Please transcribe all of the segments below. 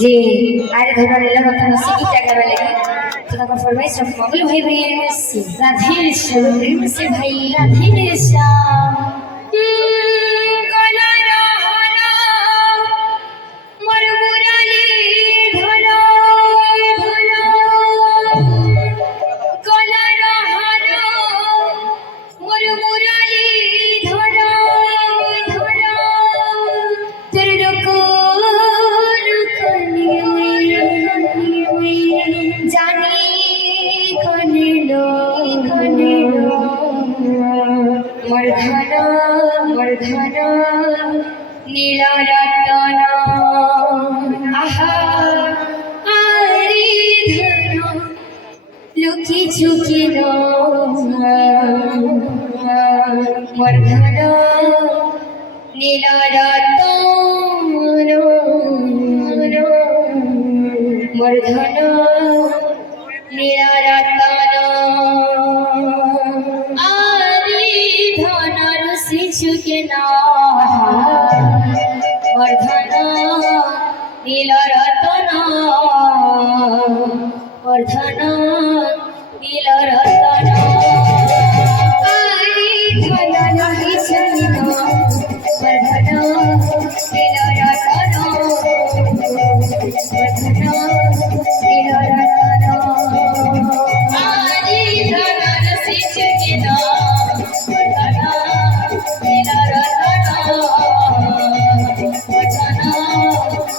जे आरे घरवाले लगा था सीखी क्या करने लगी तो का फरमाइश रखो बोले भाई प्रेम से राधे श्याम प्रेम से भाई राधे श्याम लुकी झुकी वर्धन नीला वर्धन नीला आरी धन ऋषि झुके वर्धन नीला वर्धन नीलरतन आरी धन नाही चलित वर्धन नीलरतन वर्धन नीलरतन आरी धन रसी चलित वर्धन नीलरतन वर्धन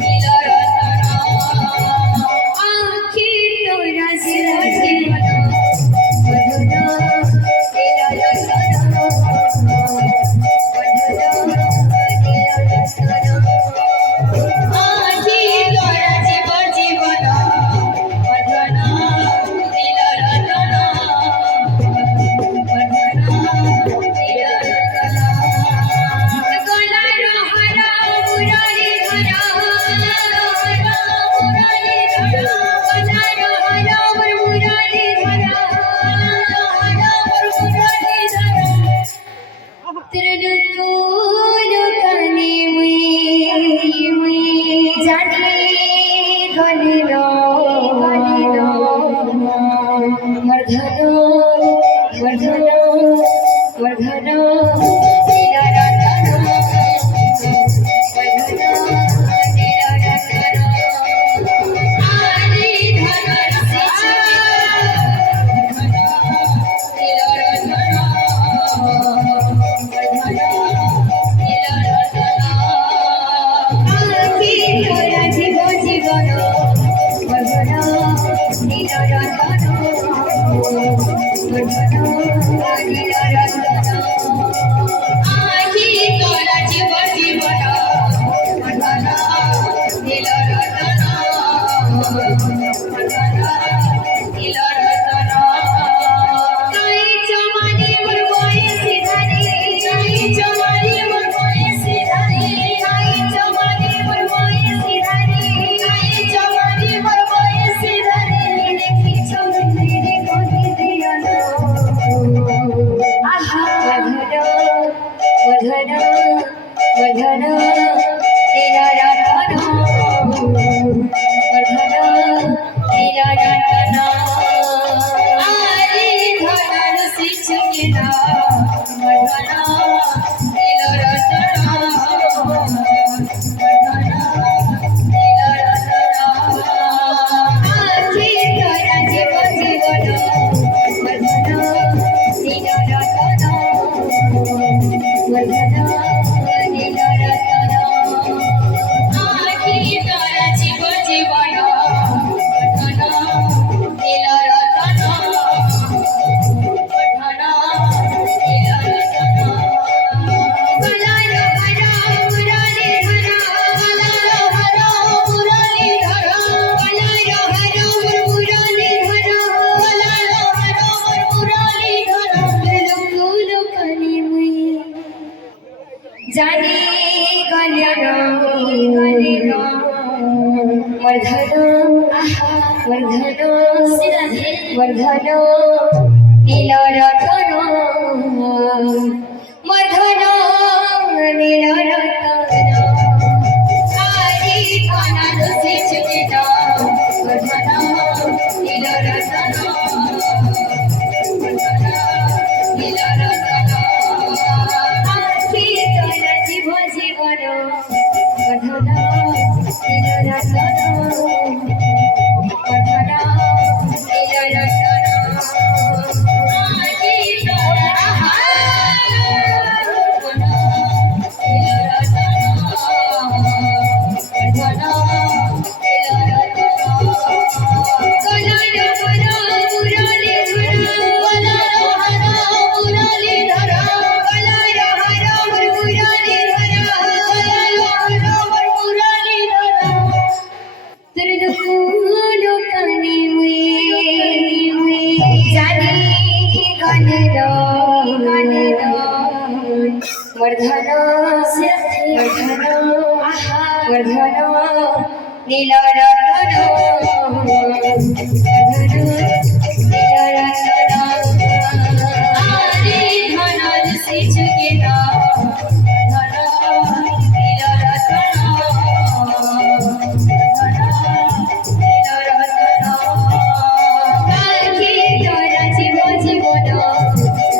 नीलरतन आखी तोरा जीवन वर्धन वर्धन लीला रतन वर्धन लीला रतन आरे धनन सिचकेला वर्धन लीला रतन वर्धन लीला रतन आजी तोरा जीव जीवन वर्धन लीला रतन वर्धन लीला रतन आखी तोरा जीव जीवन वर्धन लीला रतन वर्धन लीला रतन गलालो हरा मुरली धरा गलालो हरा मुरली धरा गलालो हरा मुरली धरा गलालो हरा मुरली धरा लुलु कनी मुई जाने गल्यानो वर्धन वर्धन वर्धन नीला रतन वर्धन नीला रतन आरी धनन सिचकेला वर्धन नीला रतन वर्धन नीला रतन आखी तोरा जीव जीवन वर्धन नीला रतन वर्धन नीला रतन आखी तोरा नीला रतन वर्धन नीला रतन गलालो हरा मुरली धरा गलालो हरा मुरली धरा गलालो हरा मुरली धरा गलालो हरा मुरली धरा तुरदुलो कनी मुई जानी गलेलो वर्धन वर्धन वर्धन नीला रतन वर्धन नीला रतन आरे धनन सिचकेला वर्धन नीला रतन वर्धन नीला रतन आखी तोरा जीव जीवन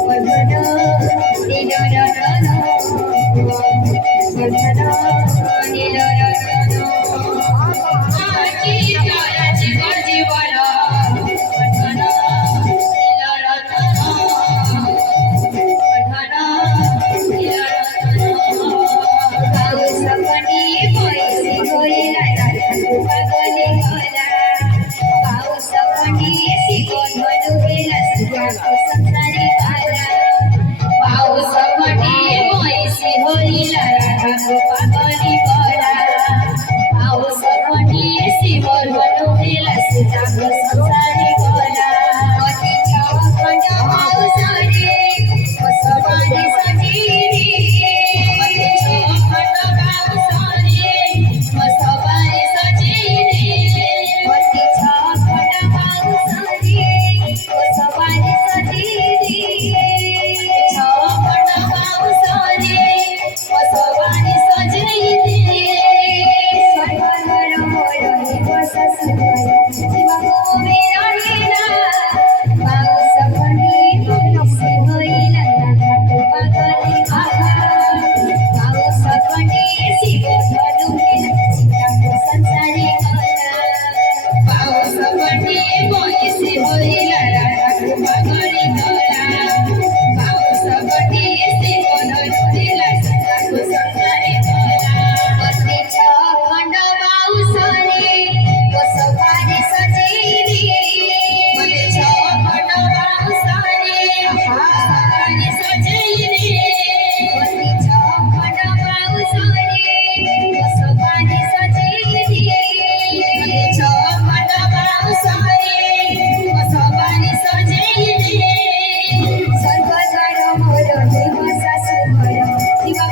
वर्धन नीला रतन वर्धन नीला रतन आखी तोरा जीव जीवन वर्धन नीला रतन वर्धन नीला रतन पाऊस पडी पैसे होईला पागले गला पाऊस पडी शिको धनु गेला संसारी आला पाऊस पडी पैसे होईला पागले गला पाऊस पडी शिको धनु गेला संसारी गला अतिच्या खंड पावसाने वसवाने सजीरी अतिच्या खंड पावसाने वसवाने सजीरी अतिच्या खंड पावसाने वसवाने सजीरी अतिच्या खंड पावसाने वसवाने सजीरी सर्वधर मोरही वस सुंदर जीवा मेरा हीरा पाऊस पडी पैसे होईला पागले आला पाऊस पडी शिको धनु गेला संसारी गला पाऊस पडी पैसे होईला पागले गला पाऊस पडी शिको धनु गेला संसारी गला अतिच्या खंड पावसाने वसवाने सजीरी अतिच्या खंड पावसाने वसवाने सजीरी अतिच्या खंड पावसाने वसवाने सजीरी अतिच्या खंड पावसाने वसवाने सजीरी सर्वधर मोरही वस सुंदर जीवा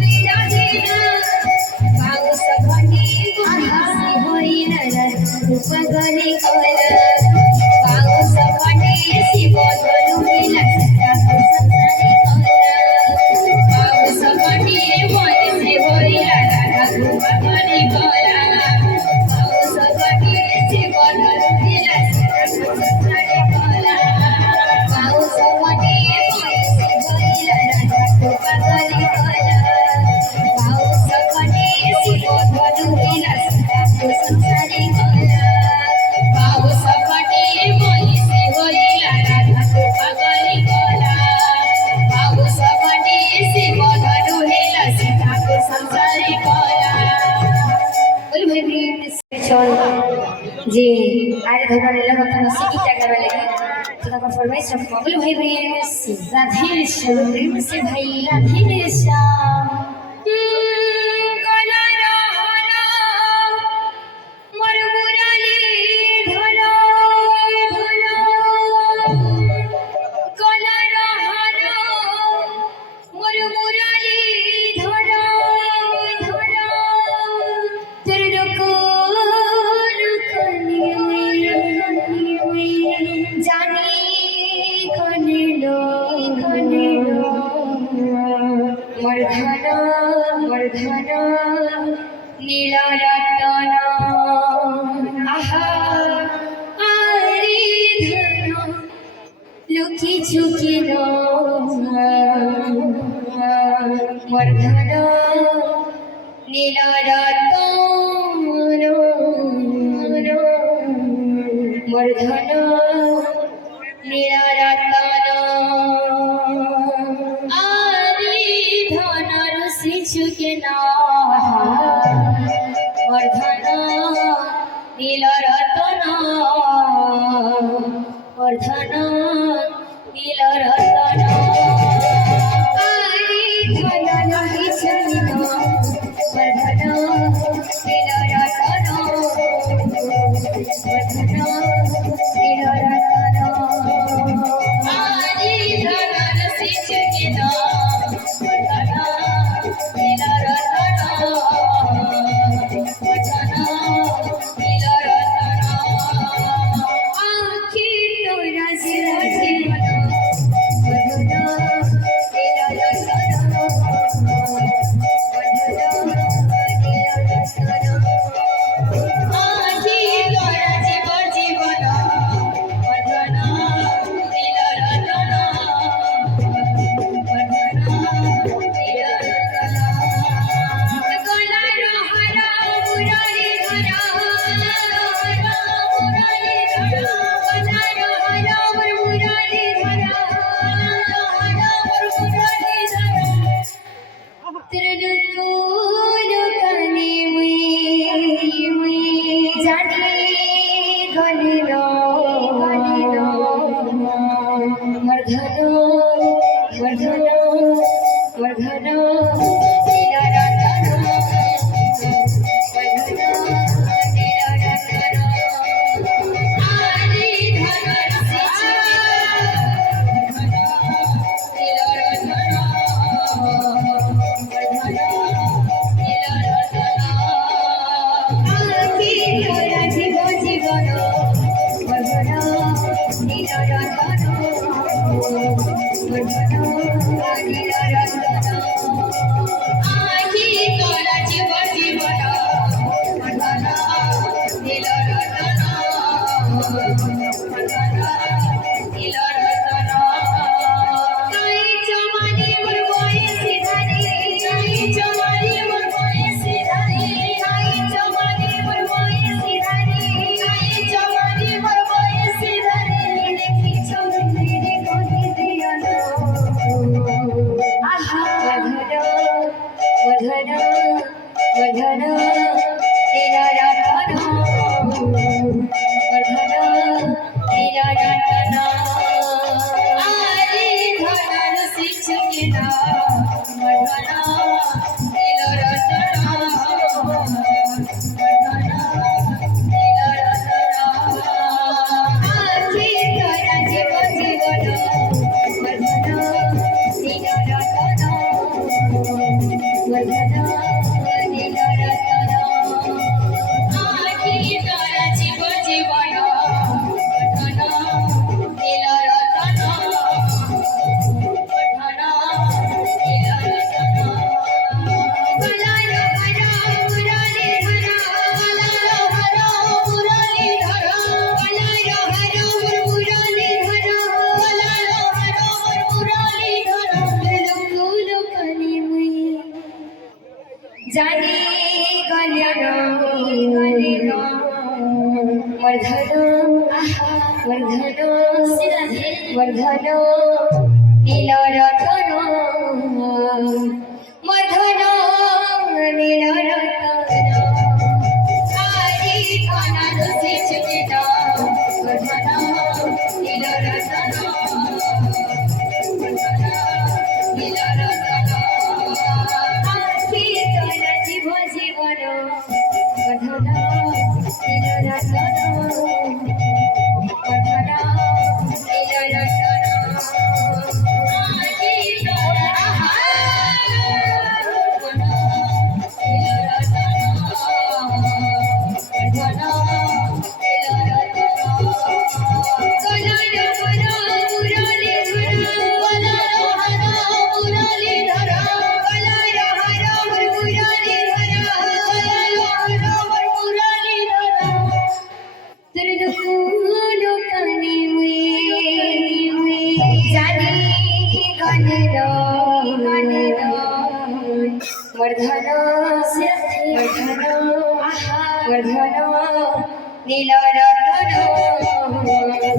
मेरा हीरा पाऊस पडी पैसे होईला पागले गला पाऊस पडी शिको धनु गेला संसारी गला पाऊस पागली कला पाऊस पाटीची बदलतीला संसारी कला पाऊस पाटी पैसे भरिला राजा तो पागली कला पाऊस पाटीची बदलतीला संसारी कला पाऊस पाटी पैसे भरिला राजा तो पागली कला पाऊस पाटीची बदलतीला संसारी कला बोल भाई प्रेम चल जे आरे धरने लगा तो सीखी क्या करने लगी तो तक फरमाइश रखो बोल भाई प्रेम से राधे श्याम प्रेम से भाई राधे श्याम कला रहना मोर मुरली धना धना कला रहना मोर मुरली धना धना तेरे जानी कनिलो मर्धना मर्धना नीला रतन आहा आरे धना लुकी छुकी मर्धना नीला रतन मर्धन नीलारतन आरि धन ऋषि चुकेना मर्धन नीलारतन मर्धन नीलारतन आरि धन ऋषि चुकेना मर्धन नीलारतन জানি গলেন वर्धन वर्धन वर्धन नीलरतन वर्धन नीलरतन आदि घन सिंचित वर्धन नीलरतन वर्धन नीलरतन आदि घन जीव जीवन वर्धन नीलरतन वर्धन वर्धन वर्धन नीलरतन वर्धन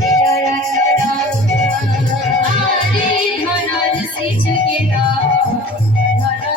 नीलरतन आदि घन सिंचित वर्धन